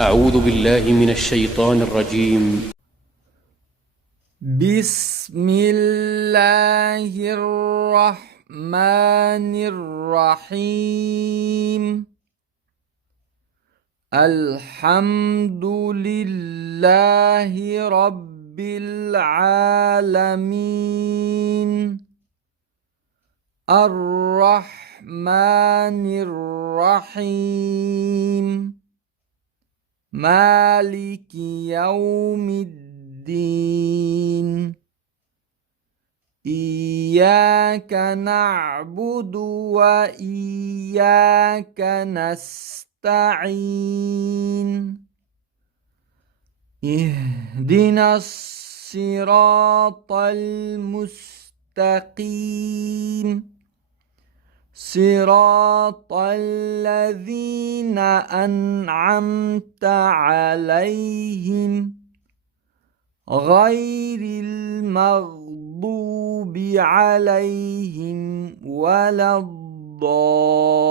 أعوذ بالله من الشيطان الرجيم. بسم الله الرحمن الرحيم. الحمد لله رب العالمين. الرحمن الرحيم. مالك يوم الدين. إياك نعبد وإياك نستعين. اهدنا الصراط المستقيم، صراط الذين أنعمت عليهم غير المغضوب عليهم ولا الضالين.